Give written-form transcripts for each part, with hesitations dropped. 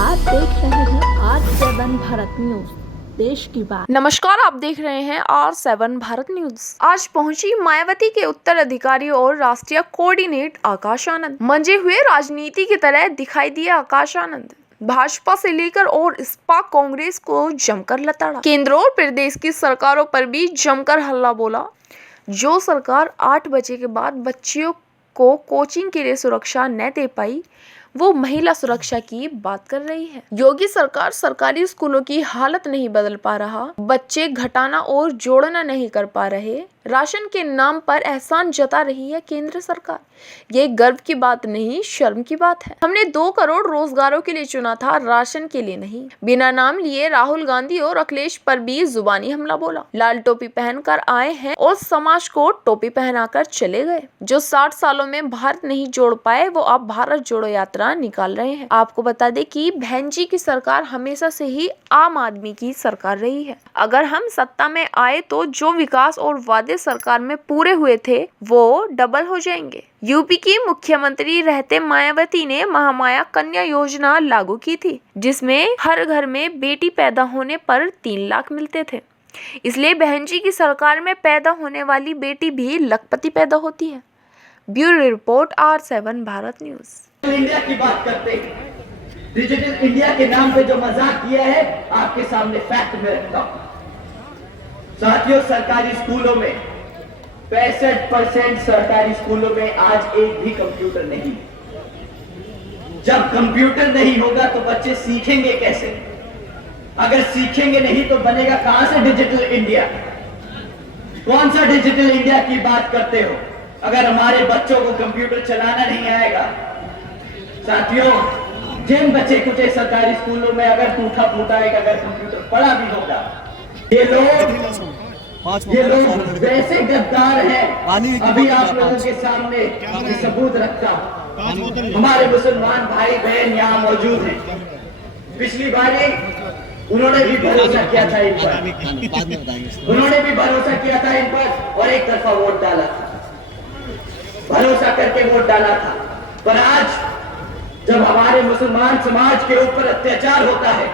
आप देख रहे हैं R7 भारत न्यूज, देश की बात। नमस्कार, आप देख रहे हैं R7 भारत न्यूज। आज पहुंची मायावती के उत्तराधिकारी और राष्ट्रीय कोऑर्डिनेट आकाश आनंद। मंजे हुए राजनीति की तरह दिखाई दिए आकाश आनंद। भाजपा से लेकर और इस्पा कांग्रेस को जमकर लताड़ा। केंद्र और प्रदेश की सरकारों पर भी जमकर हल्ला बोला। जो सरकार 8 बजे के बाद बच्चियों को कोचिंग के लिए सुरक्षा न दे पाई, वो महिला सुरक्षा की बात कर रही है। योगी सरकार सरकारी स्कूलों की हालत नहीं बदल पा रहा, बच्चे घटाना और जोड़ना नहीं कर पा रहे, राशन के नाम पर एहसान जता रही है केंद्र सरकार। ये गर्व की बात नहीं, शर्म की बात है। हमने 2 करोड़ रोजगारों के लिए चुना था, राशन के लिए नहीं। बिना नाम लिए राहुल गांधी और अखिलेश पर भी जुबानी हमला बोला। लाल टोपी पहनकर आए हैं और समाज को टोपी पहनाकर चले गए। जो 60 सालों में भारत नहीं जोड़ पाए, वो अब भारत जोड़ो यात्रा निकाल रहे हैं। आपको बता दें कि बहन जी की सरकार हमेशा से ही आम आदमी की सरकार रही है। अगर हम सत्ता में आए तो जो विकास और वादे सरकार में पूरे हुए थे, वो डबल हो जाएंगे। यूपी की मुख्यमंत्री रहते मायावती ने महामाया कन्या योजना लागू की थी, जिसमें हर घर में बेटी पैदा होने पर 3 लाख मिलते थे। इसलिए बहन जी की सरकार में पैदा होने वाली बेटी भी लखपति पैदा होती है। Bureau report R7 Bharat news. India की बात करते हैं, डिजिटल इंडिया के नाम पे जो मजाक किया है, आपके सामने फैक्ट में रखता हूं। साथियों, सरकारी स्कूलों में 65% सरकारी स्कूलों में आज एक भी कंप्यूटर नहीं। जब कंप्यूटर नहीं होगा तो बच्चे सीखेंगे कैसे? अगर सीखेंगे नहीं तो बनेगा कहां से डिजिटल इंडिया? कौन सा डिजिटल इंडिया की बात करते हो अगर हमारे बच्चों को कंप्यूटर चलाना नहीं आएगा? साथियों, जिन बच्चे कुछ सरकारी स्कूलों में अगर टूटा फूटा एक अगर कंप्यूटर पड़ा भी होगा, ये लोग वैसे गद्दार हैं। अभी आप लोगों के सामने सबूत रखता हूं। हमारे मुसलमान भाई बहन यहाँ मौजूद हैं। पिछली बारी उन्होंने भी भरोसा किया था इन पर, उन्होंने भी भरोसा किया था इन पर और एक तरफा वोट डाला था, भरोसा करके वोट डाला था। पर आज जब हमारे मुसलमान समाज के ऊपर अत्याचार होता है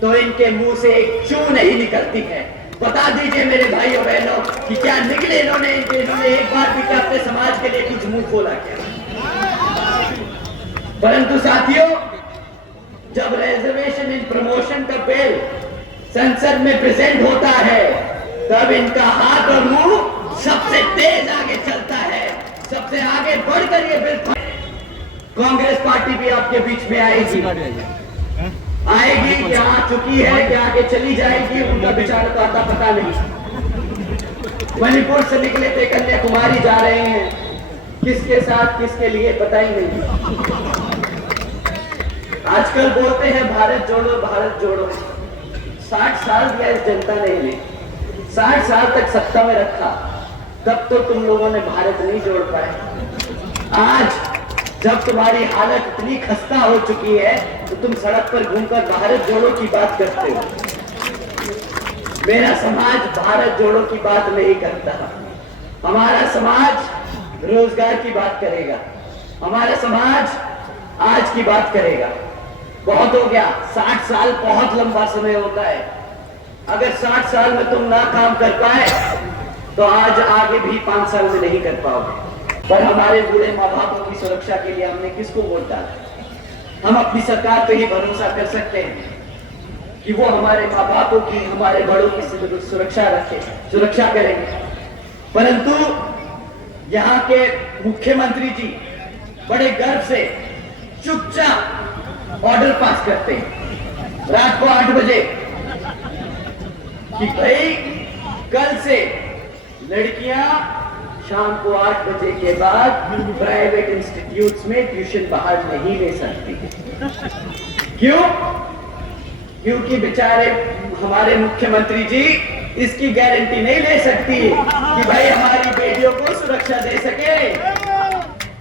तो इनके मुंह से एक चू नहीं निकलती है। बता दीजिए मेरे भाइयों बहनों कि क्या निकले इन्होंने एक बार भी अपने समाज के लिए कुछ मुंह खोला क्या? परंतु साथियों, जब रिजर्वेशन इन प्रमोशन का बिल संसद में प्रेजेंट होता है, तब इनका हाथ और मुंह सबसे तेज आगे चलता है, सबसे आगे बढ़कर ये बिल। कांग्रेस पार्टी भी आपके बीच में आएगी कि आ चुकी है कि आगे चली जाएगी, उनका विचार का आता पता नहीं। मणिपुर से निकले थे, कन्याकुमारी जा रहे हैं, किसके साथ किसके लिए पता ही नहीं। आजकल बोलते हैं भारत जोड़ो भारत जोड़ो। 60 साल दिया इस जनता ने इन्हें, 60 साल तक सत्ता में रखा, तब तो तुम लोगों ने भारत नहीं जोड़ पाए। आज जब तुम्हारी हालत इतनी खस्ता हो चुकी है तो तुम सड़क पर घूमकर भारत जोड़ो की बात करते हो। मेरा समाज भारत जोड़ो की बात नहीं करता। हमारा समाज रोजगार की बात करेगा, हमारा समाज आज की बात करेगा। बहुत हो गया, 60 साल बहुत लंबा समय होता है। अगर 60 साल में तुम ना काम कर पाए तो आज आगे भी 5 साल में नहीं कर पाओगे। पर हमारे बूढ़े माँ बापों की सुरक्षा के लिए हमने किसको वोट डाला? हम अपनी सरकार पे ही भरोसा कर सकते हैं कि वो हमारे माँ बापों की, हमारे बड़ों की सुरक्षा रखे, सुरक्षा करेंगे। परंतु यहाँ के मुख्यमंत्री जी बड़े गर्व से चुपचाप ऑर्डर पास करते हैं रात को 8 बजे कि भाई कल से लड़कियां शाम को 8 बजे के बाद प्राइवेट इंस्टीट्यूट्स में ट्यूशन बाहर नहीं ले सकती। क्यों? क्योंकि बेचारे हमारे मुख्यमंत्री जी इसकी गारंटी नहीं ले सकती कि भाई हमारी बेटियों को सुरक्षा दे सके।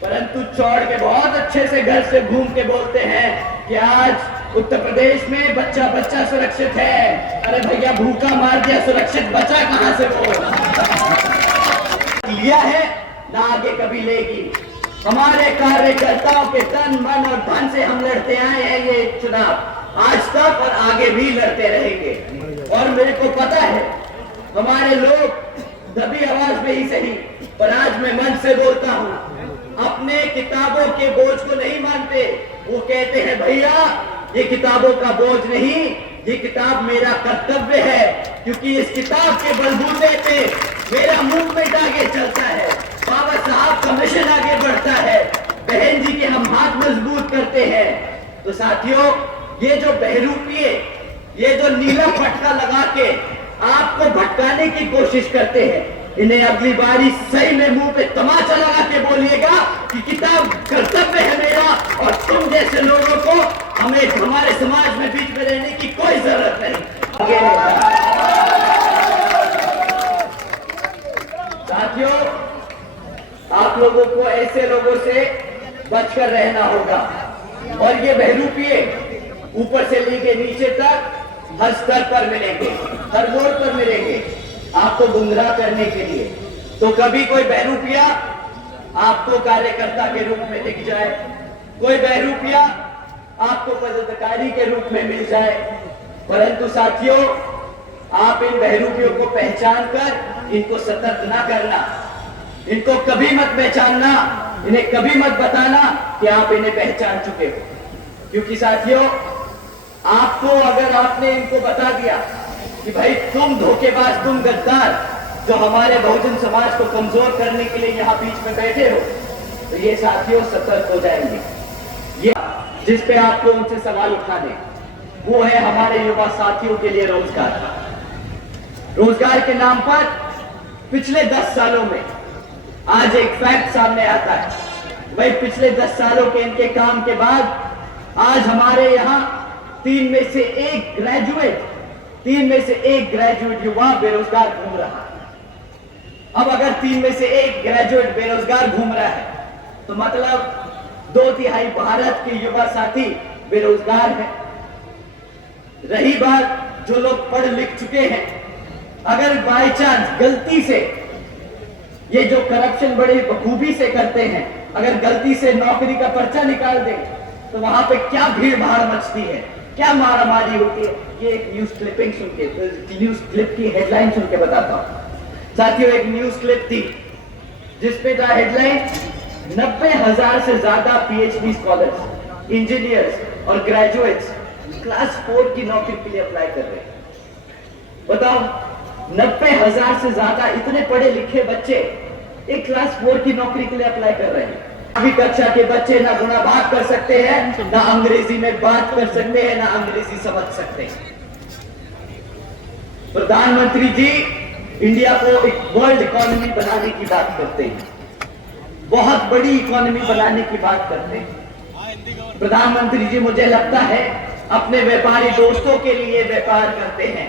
परंतु चौड़ के बहुत अच्छे से घर से घूम के बोलते हैं कि आज उत्तर प्रदेश में बच्चा बच्चा सुरक्षित है। अरे भैया, भूखा मार दिया, सुरक्षित बचा कहां से? वो लिया है ना आगे कभी लेगी। हमारे कार्यकर्ताओं के तन मन और धन से हम लड़ते आए हैं ये चुनाव, आज तक और आगे भी लड़ते रहेंगे। और मेरे को पता है हमारे लोग दबी आवाज में ही सही, पर आज मैं मन से बोलता हूँ, अपने किताबों के बोझ को नहीं मानते। वो कहते हैं भैया ये किताबों का बोझ नहीं, ये किताब मेरा कर्तव्य है, क्योंकि इस किताब के बलबूते पे मेरा मूवमेंट आगे चलता है, बाबा साहब का मिशन आगे बढ़ता है, बहन जी के हम हाथ मजबूत करते हैं। तो साथियों, ये जो बहरूपिये, ये जो नीला पटका लगा के आपको भटकाने की कोशिश करते हैं, इन्हें अगली बारी सही में मुंह पे तमाचा लगा के बोलिएगा कि किताब कर्तव्य है मेरा, और तुम जैसे लोगों को हमें हमारे समाज में बीच में रहने की कोई जरूरत नहीं। साथियों, आप लोगों को ऐसे लोगों से बचकर रहना होगा। और ये बहरूपिये ऊपर से लेके नीचे तक हर स्तर पर मिलेंगे, हर मोड़ पर मिलेंगे आपको गुमराह करने के लिए। तो कभी कोई बहरूपिया आपको कार्यकर्ता के रूप में दिख जाए, कोई बहरूपिया आपको पदाधिकारी के रूप में मिल जाए, परंतु साथियों, आप इन बहरूपियों को पहचान कर इनको सतर्क ना करना, इनको कभी मत पहचानना, इन्हें कभी मत बताना कि आप इन्हें पहचान चुके हो। क्योंकि साथियों, आपको अगर आपने इनको बता दिया कि भाई तुम धोखेबाज, तुम गद्दार, जो हमारे बहुजन समाज को कमजोर करने के लिए यहाँ बीच में बैठे हो, तो ये साथियों सतर्क हो जाएंगे। ये जिस पे आपको उनसे सवाल उठाने, वो है हमारे युवा साथियों के लिए रोजगार। रोजगार के नाम पर पिछले 10 सालों में आज एक फैक्ट सामने आता है, भाई पिछले 10 सालों के इनके काम के बाद आज हमारे यहाँ 3 में से 1 ग्रेजुएट युवा बेरोजगार घूम रहा है। अब अगर 3 में से 1 ग्रेजुएट बेरोजगार घूम रहा है, तो मतलब 2/3 भारत के युवा साथी बेरोजगार हैं। रही बात जो लोग पढ़ लिख चुके हैं, अगर बाय चांस गलती से ये जो करप्शन बड़ी बखूबी से करते हैं, अगर गलती से नौकरी का पर्चा निकाल दें, तो वहां पे क्या भीड़ भाड़ मचती है, क्या मारामारी होती है। ये एक न्यूज क्लिपिंग सुन के, न्यूज क्लिप की हेडलाइन सुन के बताता हूं। साथियों, एक न्यूज क्लिप थी जिसपे था हेडलाइन, 90,000 से ज्यादा पीएचडी स्कॉलर्स, इंजीनियर्स और ग्रेजुएट्स क्लास 4 की नौकरी के लिए अप्लाई कर रहे हैं। बताओ, 90,000 से ज्यादा इतने पढ़े लिखे बच्चे एक क्लास 4 की नौकरी के लिए अप्लाई कर रहे हैं। अभी कक्षा के बच्चे ना गुणा भाग कर सकते हैं, ना अंग्रेजी में बात कर सकते हैं, ना अंग्रेजी समझ सकते हैं। प्रधानमंत्री जी इंडिया को एक वर्ल्ड इकोनॉमी बनाने की बात करते हैं, बहुत बड़ी इकोनॉमी बनाने की बात करते हैं। प्रधानमंत्री जी मुझे लगता है अपने व्यापारी दोस्तों के लिए व्यापार करते हैं,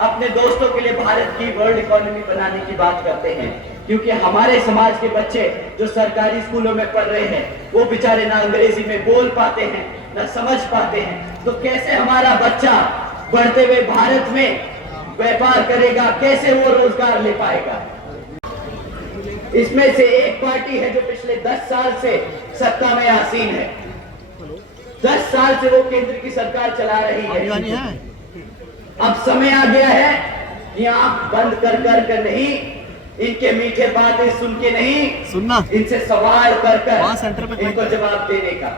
अपने दोस्तों के लिए भारत की वर्ल्ड इकोनॉमी बनाने की बात करते हैं। क्योंकि हमारे समाज के बच्चे जो सरकारी स्कूलों में पढ़ रहे हैं, वो बेचारे ना अंग्रेजी में बोल पाते हैं, ना समझ पाते हैं। तो कैसे हमारा बच्चा बढ़ते हुए भारत में व्यापार करेगा, कैसे वो रोजगार ले पाएगा। इसमें से एक पार्टी है जो पिछले 10 साल से सत्ता में आसीन है, 10 साल से वो केंद्र की सरकार चला रही है। अब समय आ गया है कि आंख बंद कर कर नहीं, इनके मीठे बातें सुन के नहीं, सुनना, इनसे सवाल कर इनको जवाब देने का।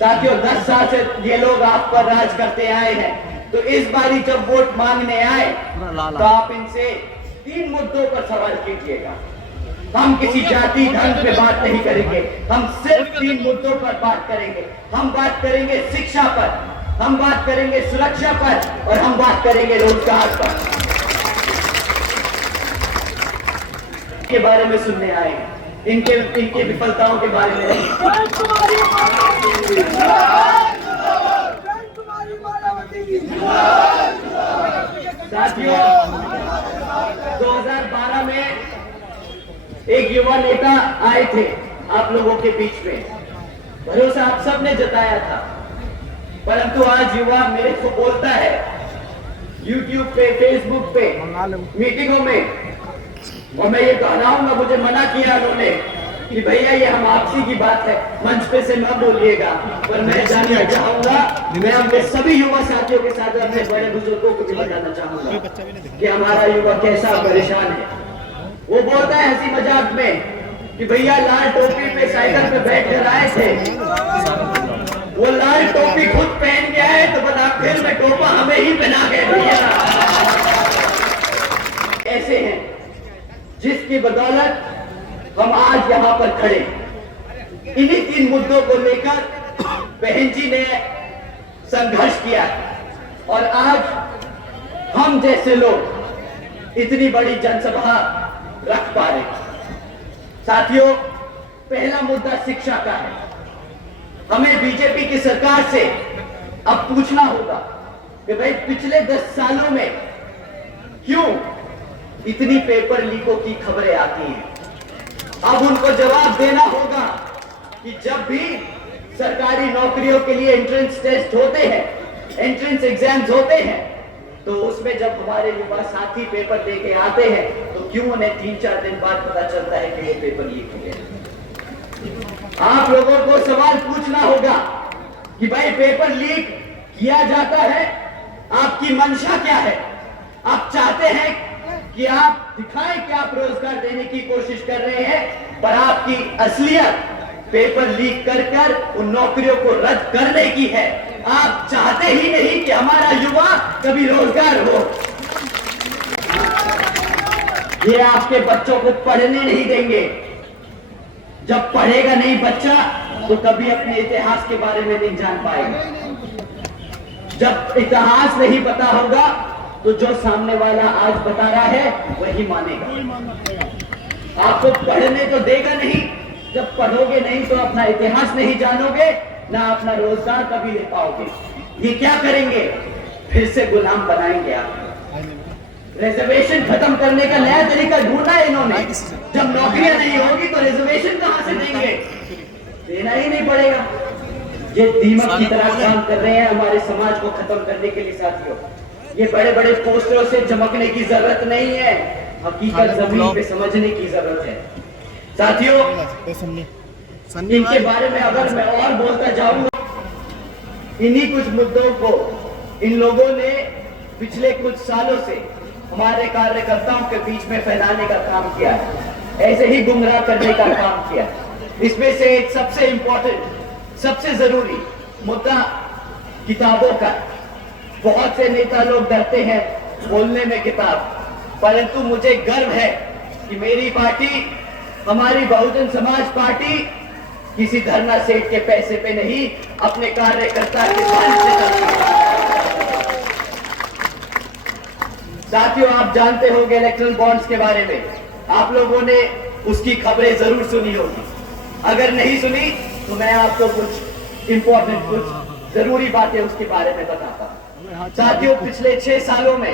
साथियों, 10 साल से ये लोग आप पर राज करते आए हैं, तो इस बारी जब वोट मांगने आए तो आप इनसे 3 मुद्दों पर सवाल कीजिएगा। हम किसी जाति धर्म पे बात नहीं करेंगे, हम सिर्फ 3 मुद्दों पर बात करेंगे। हम बात करेंगे शिक्षा पर, हम बात करेंगे सुरक्षा पर, और हम बात करेंगे रोजगार पर। के बारे में सुनने आए, इनके विफलताओं के बारे में नहीं। साथियों, 2012 में एक युवा नेता आए थे आप लोगों के बीच में, भरोसा आप सबने जताया था, परंतु आज युवा मेरे को बोलता है YouTube पे, Facebook पे, मीटिंगों में, और मैं ये दोहराऊंगा, मुझे मना किया उन्होंने कि भैया ये हम आपसी की बात है, मंच पे से न बोलिएगा, पर मैं जानना चाहूंगा, मैं अपने सभी युवा साथियों के साथ अपने बड़े बुजुर्गों को भी बताना चाहूंगा कि हमारा युवा कैसा परेशान है। वो बोलता है हंसी मजाक में कि भैया लाल टोपी पे साइकिल पे बैठ कर आए थे, वो लाल टोपी खुद पहन के आए तो बता फिर में टोपा हमें ही पहना के भैया। ऐसे हैं जिसकी बदौलत हम आज यहाँ पर खड़े, इन्हीं 3 मुद्दों को लेकर बहन जी ने संघर्ष किया और आज हम जैसे लोग इतनी बड़ी जनसभा रख पा रहे। साथियों, पहला मुद्दा शिक्षा का है। हमें बीजेपी की सरकार से अब पूछना होगा कि भाई पिछले 10 सालों में क्यों इतनी पेपर लीकों की खबरें आती हैं। अब उनको जवाब देना होगा कि जब भी सरकारी नौकरियों के लिए एंट्रेंस टेस्ट होते हैं, एंट्रेंस एग्जाम्स होते हैं, तो उसमें जब हमारे युवा साथी पेपर देके आते हैं तो क्यों उन्हें 3-4 दिन बाद पता चलता है कि ये पेपर लीक हो गया। आप लोगों को सवाल पूछना होगा कि भाई पेपर लीक किया जाता है, आपकी मंशा क्या है। आप चाहते हैं कि आप दिखाएं कि आप रोजगार देने की कोशिश कर रहे हैं, पर आपकी असलियत पेपर लीक कर कर उन नौकरियों को रद्द करने की है। आप चाहते ही नहीं कि हमारा युवा कभी रोजगार हो। ये आपके बच्चों को पढ़ने नहीं देंगे। जब पढ़ेगा नहीं बच्चा तो कभी अपने इतिहास के बारे में नहीं जान पाएगा। जब इतिहास नहीं पता होगा तो जो सामने वाला आज बता रहा है वही मानेगा। आपको पढ़ने तो देगा नहीं, जब पढ़ोगे नहीं तो अपना इतिहास नहीं जानोगे, ना अपना रोजगार कभी ले पाओगे। ये क्या करेंगे? फिर से गुलाम बनाएंगे आप। रिजर्वेशन खत्म करने का नया तरीका ढूंढा है इन्होंने। जब नौकरियां नहीं होगी तो रिजर्वेशन कहां से देंगे? देना ही नहीं पड़ेगा। ये दीमक की तरह काम कर रहे हैं हमारे समाज को खत्म करने के लिए। साथियों, ये बड़े बड़े पोस्टरों से चमकने की जरूरत नहीं है, हकीकत जमीन पे समझने की जरूरत है। साथियों, इनके बारे में अगर मैं और बोलता जाऊंगा, इन्हीं कुछ मुद्दों को इन लोगों ने पिछले कुछ सालों से हमारे कार्यकर्ताओं के बीच में फैलाने का काम किया है, ऐसे ही गुमराह करने का काम किया। इसमें से एक सबसे इंपॉर्टेंट, सबसे जरूरी मुद्दा किताबों का। बहुत से नेता लोग डरते हैं बोलने में किताब, परंतु मुझे गर्व है कि मेरी पार्टी, हमारी बहुजन समाज पार्टी किसी धरना सेठ के पैसे पे नहीं, अपने कार्यकर्ता के धन से चलती है। साथियों, आप जानते होंगे इलेक्ट्रल बॉन्ड्स के बारे में, आप लोगों ने उसकी खबरें जरूर सुनी होगी। अगर नहीं सुनी तो मैं आपको कुछ इंपॉर्टेंट, कुछ जरूरी बातें उसके बारे में बताता हूं। साथियों, पिछले 6 सालों में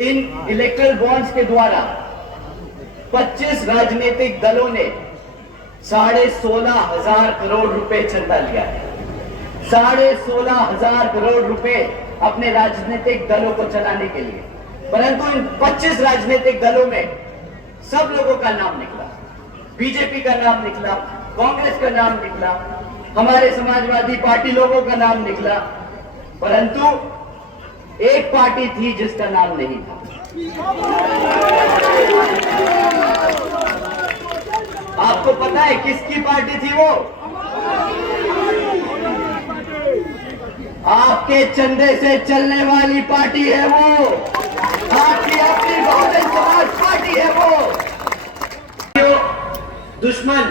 इन इलेक्ट्रल बॉन्ड्स के द्वारा 25 राजनीतिक दलों ने 16,500 करोड़ रुपए चंदा लिया है। 16,500 करोड़ रुपए अपने राजनीतिक दलों को चलाने के लिए। परंतु इन 25 राजनीतिक दलों में सब लोगों का नाम निकला। बीजेपी का नाम निकला, कांग्रेस का नाम निकला, हमारे समाजवादी पार्टी लोगों का नाम निकला, परंतु एक पार्टी थी जिसका नाम नहीं था। आपको पता है किसकी पार्टी थी वो? आपके चंदे से चलने वाली पार्टी है वो। आपकी अपनी बहुजन समाज पार्टी है वो। दुश्मन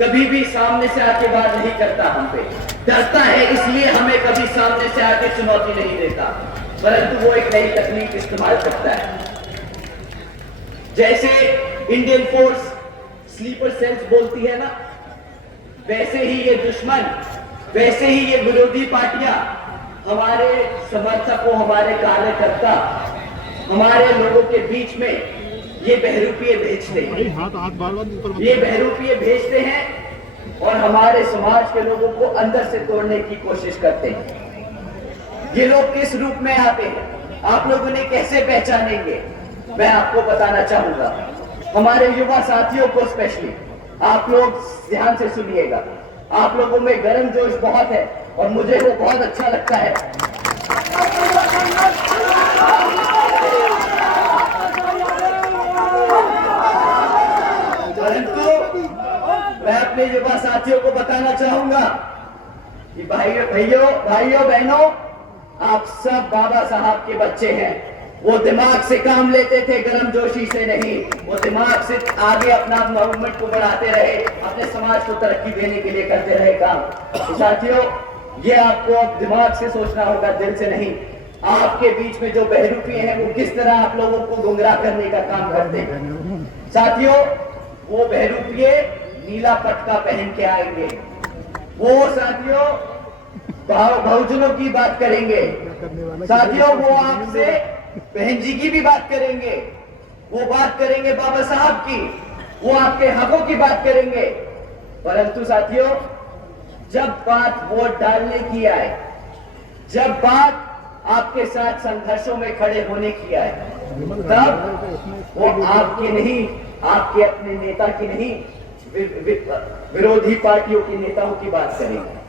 कभी भी सामने से आके बात नहीं करता, हम पे डरता है, इसलिए हमें कभी सामने से आके चुनौती नहीं देता, परंतु वो एक नई तकनीक इस्तेमाल करता है। जैसे इंडियन फोर्स स्लीपर सेल्स बोलती है ना, वैसे ही ये दुश्मन, वैसे ही ये विरोधी पार्टियां हमारे समर्थकों, हमारे कार्यकर्ता, हमारे लोगों के बीच में ये बहरूपिये भेजते हैं। ये बहरूपिये भेजते हैं और हमारे समाज के लोगों को अंदर से तोड़ने की कोशिश करते हैं। ये लोग किस रूप में आते हैं, आप लोगों ने कैसे पहचानेंगे, मैं आपको बताना चाहूंगा। हमारे युवा साथियों को स्पेशली आप लोग ध्यान से सुनिएगा। आप लोगों में गर्म जोश बहुत है और मुझे वो बहुत अच्छा लगता है। परंतु मैं अपने युवा साथियों को बताना चाहूंगा कि भाइयों बहनों, आप सब बाबा साहब के बच्चे हैं। वो दिमाग से काम लेते थे, गर्म जोशी से नहीं। वो दिमाग से आगे अपना मूवमेंट को बढ़ाते रहे, अपने समाज को तरक्की देने के लिए करते रहे काम। तो साथियों, ये आपको अब दिमाग से सोचना होगा, दिल से नहीं। आपके बीच में जो बहरूपी हैं वो किस तरह आप लोगों को गुमराह करने का काम करते हैं। साथियों, वो बहरूपिये नीला पटका पहन के आएंगे। वो साथियों बहुजनों की बात करेंगे। साथियों, वो आपसे बहन जी की भी बात करेंगे। वो बात करेंगे बाबा साहब की, वो आपके हकों की बात करेंगे। परंतु साथियों, जब बात वोट डालने की आए, जब बात आपके साथ संघर्षों में खड़े होने की आए, तब वो आपके नहीं, आपके अपने नेता की नहीं, विरोधी पार्टियों के नेताओं की बात करेंगे।